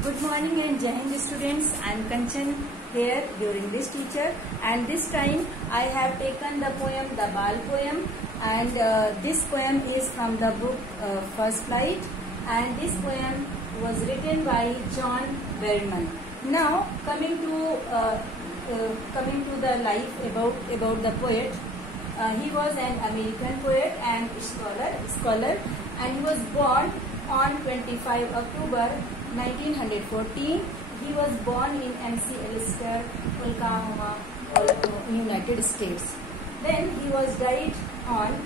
Good morning and Jai Hind students. I am Kanchan here, your English teacher, and this time I have taken the poem The Bal poem, and this poem is from the book First Flight, and this poem was written by John Berman. Now coming to the life about the poet. He was an American poet and scholar, and he was born on 25 October 1914. He was born in MC Ellister, Oklahoma, United States. Then he was died on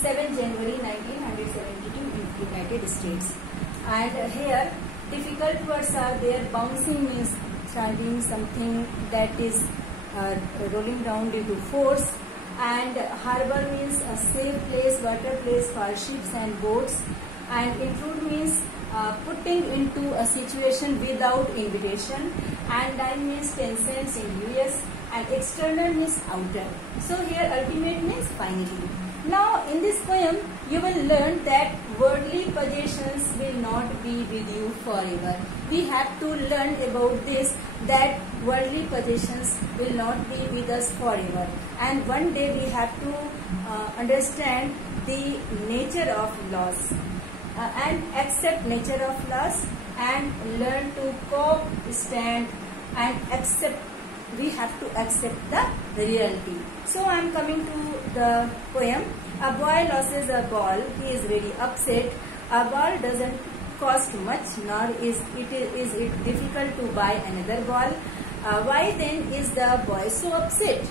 7 January 1972 in United States. And here difficult words are there. Bouncing means starting something that is rolling down due to force, and harbor means a safe place, water place for ships and boats, and intrude means putting into a situation without invitation, and dine means 10 cents in US, and external means outer. So here ultimate means finally. Now in this poem you will learn that worldly possessions will not be with you forever. We have to learn about this, that worldly possessions will not be with us forever, and one day we have to understand the nature of loss and accept nature of loss, and learn to cope, stand and accept. We have to accept the reality. So I am coming to the poem. A boy loses a ball. He is very upset. A ball doesn't cost much, nor is it difficult to buy another ball. Why then is the boy so upset?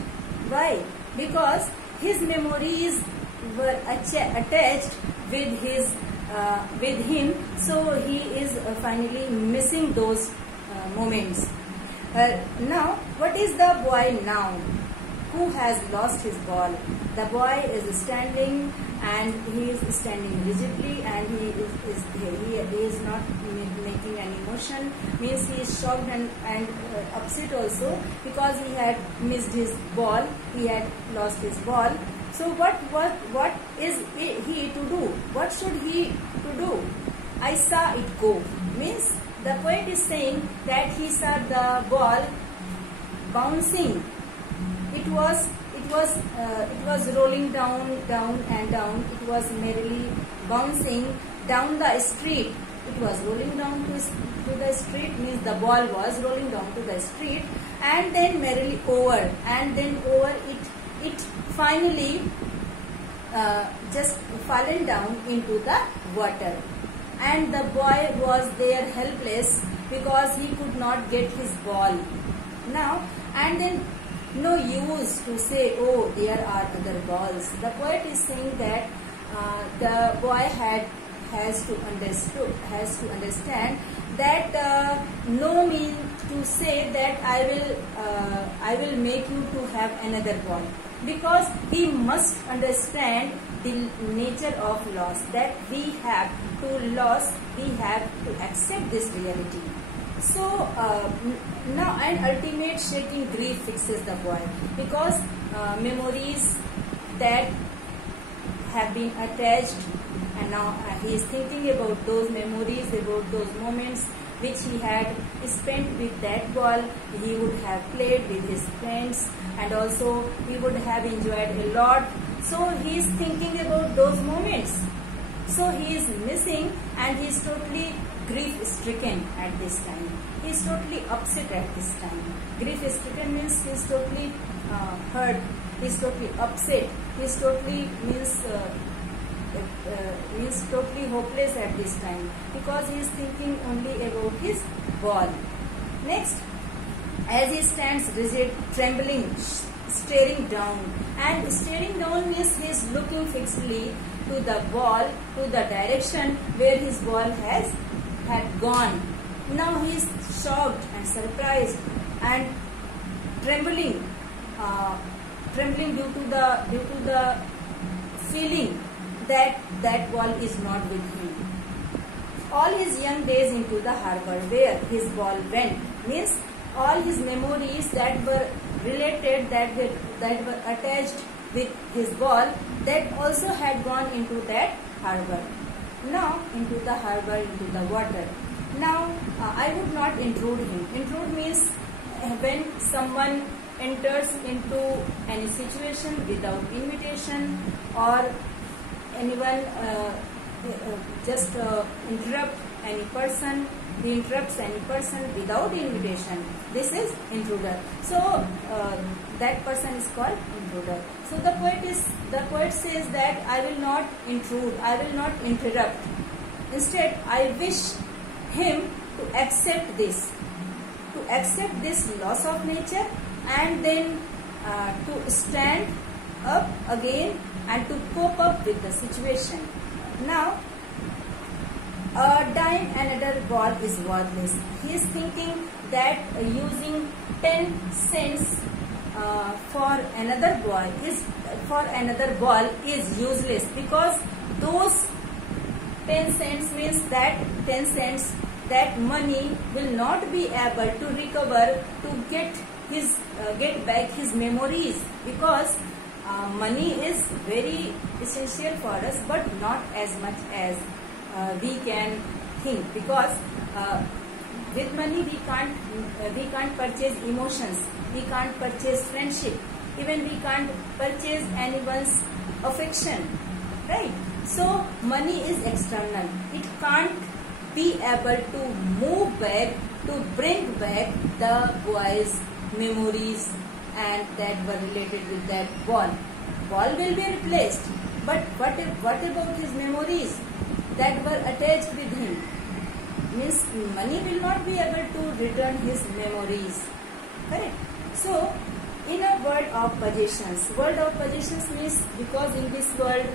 Why? Because his memories were attached with him, so he is finally missing those moments. Now, what is the boy now who has lost his ball? The boy is standing, and he is standing rigidly, and he is not making any motion. Means he is shocked and upset also, because he had missed his ball. He had lost his ball. So what is he to do? What should he to do? I saw it go. Means the poet is saying that he saw the ball bouncing. It was rolling down and down. It was merrily bouncing down the street. It was rolling down to the street, means the ball was rolling down to the street, and then merrily over, and then over it finally just fallen down into the water. And the boy was there helpless, because he could not get his ball. Now, and then no use to say, oh, there are other balls. The poet is saying that the boy has to understand that no mean to say that I will make you to have another ball, because he must understand the nature of loss, that we have to lose, we have to accept this reality. So now an ultimate shaking grief fixes the boy, because memories that have been attached, and now he is thinking about those memories, about those moments which he had spent with that ball. He would have played with his friends, and also he would have enjoyed a lot. So he is thinking about those moments. So he is missing, and he is totally grief-stricken at this time. He is totally upset at this time. Grief-stricken means he is totally hurt. He is totally upset. He is totally means totally hopeless at this time, because he is thinking only about his ball. Next, as he stands rigid, trembling, staring down, and staring down means he is looking fixedly to the ball, to the direction where his ball had gone. Now he is shocked and surprised and trembling due to the feeling that ball is not with him. All his young days into the harbor where his ball went, means all his memories that were related, that were attached with his ball, that also had gone into that harbor. Now into the harbor, into the water. Now, I would not intrude him. Intrude means when someone enters into any situation without invitation, or anyone just interrupt any person, he interrupts any person without invitation. This is intruder. So that person is called intruder. So the poet says that I will not intrude, I will not interrupt. Instead, I wish him to accept this loss of nature, and then to stand up again and to cope up with the situation. Now, a dime another ball is worthless. He is thinking that using 10 cents for another ball is useless, because those 10 cents means that 10 cents, that money will not be able to recover to get back his memories, because money is very essential for us, but not as much as we can think, because with money we can't purchase emotions, we can't purchase friendship, even we can't purchase anyone's affection, right? So money is external, it can't be able to move back, to bring back the boy's memories and that were related with that ball. Ball will be replaced, but what about his memories that were attached with him? Means money will not be able to return his memories, correct? So in a world of possessions means, because in this world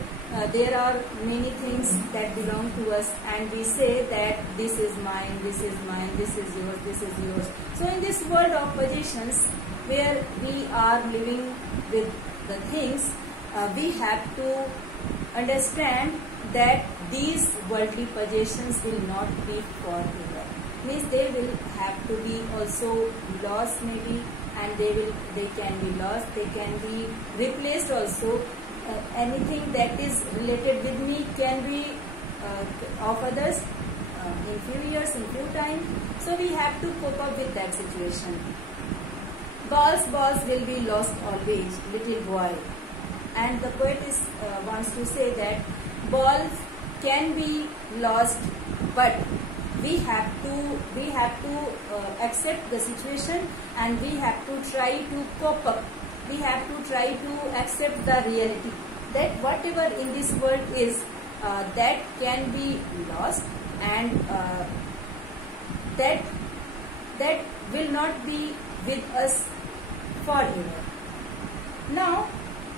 there are many things that belong to us, and we say that this is mine, this is mine, this is yours, this is yours. So in this world of possessions, where we are living with the things, we have to understand that these worldly possessions will not be forever. Means they will have to be also lost maybe, and they can be lost, they can be replaced also. Anything that is related with me can be of others in few years, in few time. So we have to cope up with that situation. Balls will be lost always, little boy. And the poet wants to say that balls can be lost, but we have to accept the situation, and we have to try to cope up. We have to try to accept the reality that whatever in this world is, that can be lost, and that will not be with us forever. Now,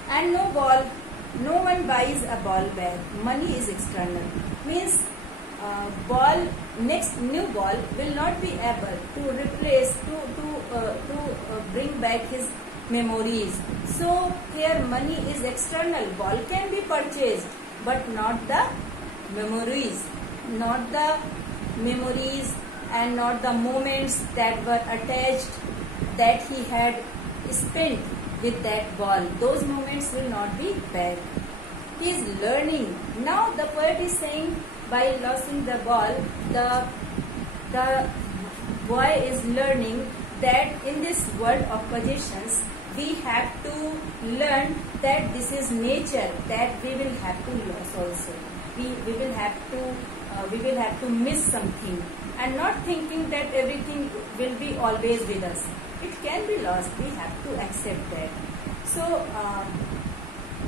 and no one buys a ball back. Money is external. Means new ball will not be able to replace, to bring back his memories. So here money is external. Ball can be purchased, but not the memories, and not the moments that were attached, that he had spent with that ball. Those moments will not be back. He is learning. Now the poet is saying, by losing the ball, the boy is learning that in this world of possessions, we have to learn that this is nature, that we will have to lose also. We will have to miss something, and not thinking that everything will be always with us. It can be lost. We have to accept that. So,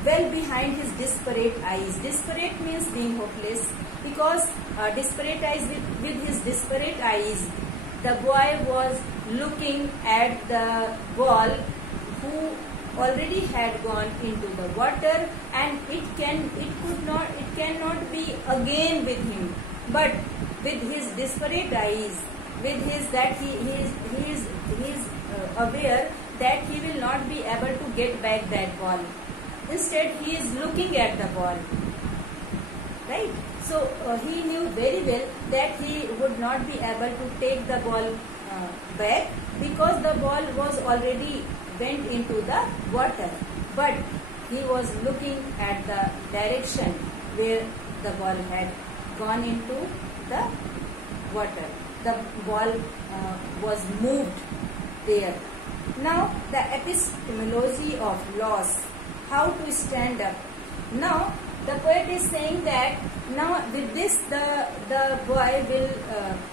well behind his disparate eyes. Disparate means being hopeless, because disparate eyes, with his disparate eyes, the boy was looking at the ball who already had gone into the water, and it cannot be again with him. But with his disparate eyes, with his that he is aware that he will not be able to get back that ball. Instead, he is looking at the ball, right? So he knew very well that he would not be able to take the ball back, because the ball was already went into the water. But he was looking at the direction where the ball had gone into the water. the ball was moved there. Now the epistemology of loss, how to stand up. Now the poet is saying that now with this the boy will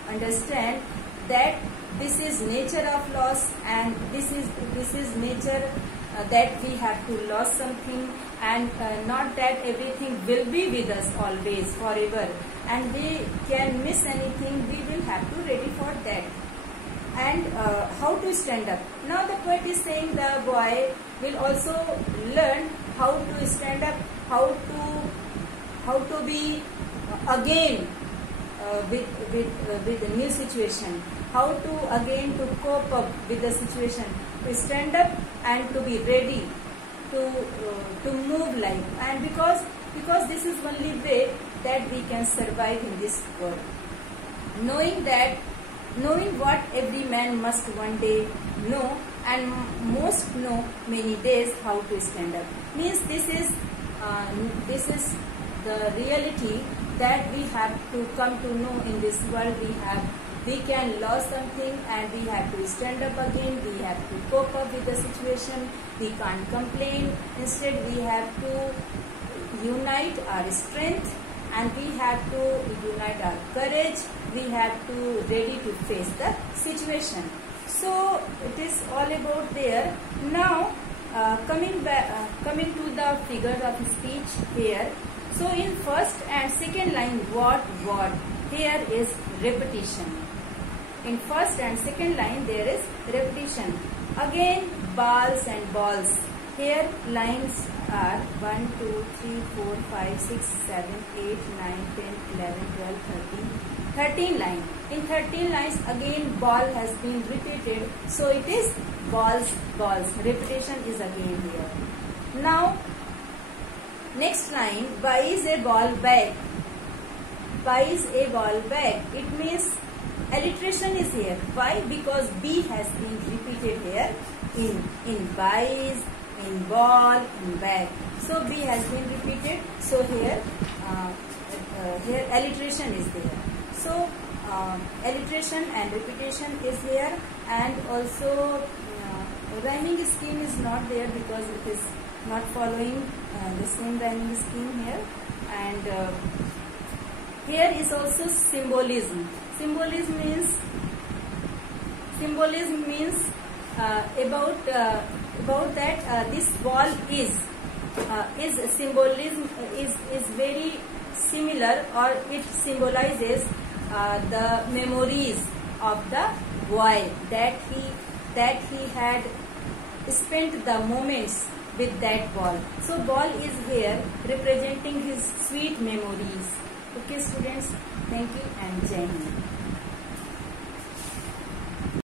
understand that this is nature of loss, and this is nature that we have to lose something, and not that everything will be with us always forever, and we can miss anything. We will have to ready for that. And how to stand up. Now the poet is saying the boy will also learn how to stand up, how to be again with the new situation, how to again to cope up with the situation, to stand up and to be ready to move life. And because this is only way that we can survive in this world. Knowing what every man must one day know, and most know many days how to stand up, means this is the reality that we have to come to know in this world. We can lose something and we have to stand up again. We have to cope up with the situation. We can't complain. Instead, we have to unite our strength, and we have to unite our courage. We have to ready to face the situation. So it is all about there. Now coming to the figures of speech here. So in first and second line, what here is repetition. In first and second line there is repetition. Again balls and balls. Here lines are 1, 2, 3, 4, 5, 6, 7, 8, 9, 10, 11, 12, 13 lines. In 13 lines again ball has been repeated. So it is balls. Repetition is again here. Now next line, buys a ball bag. Buys a ball bag. It means alliteration is here. Why? Because B has been repeated here in buys, in ball, in bag. So B has been repeated. So here alliteration is there. So alliteration and repetition is here, and also rhyming scheme is not there because it is not following the same rhyming scheme here. And here is also symbolism. Symbolism means about that this ball is symbolism is very similar, or it symbolizes the memories of the boy that he had spent the moments with that ball. So ball is here representing his sweet memories. Okay students, thank you and Jai Hind.